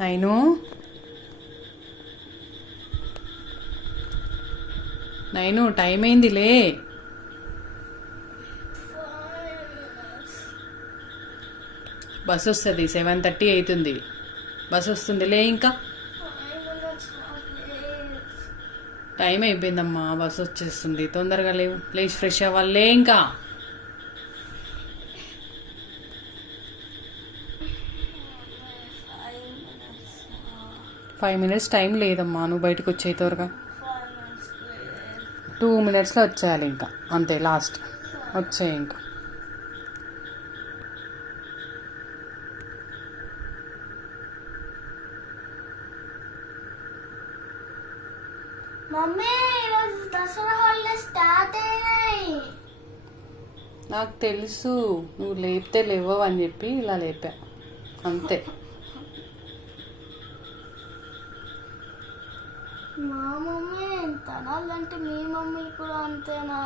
Nine nine time అయిందిలే. Bus వస్తుంది, 7:30 అవుతుంది. బస్ వస్తుందిలే. ఇంకా టైం అయిపోయిందమ్మా, బస్ వచ్చేస్తుంది. తొందరగా లేవు, లేచి ఫ్రెష్ అవ్వాలే. ఇంకా 5 minutes టైం లేదమ్మా. నువ్వు బయటకు వచ్చే త్వరగా 2 minutesలో వచ్చేయాలి. ఇంకా అంతే, లాస్ట్ వచ్చేయి. ఇంకా మమ్మీ ఈరోజు దసరా హాలిడేస్ స్టార్ట్ అయినాయి. నాకు తెలుసు, నువ్వు లేపితే లేవవు అని చెప్పి ఇలా లేపా అంతే. మా మమ్మీ ఎంత అనాలంటే మీ మమ్మీ కూడా అంతేనా?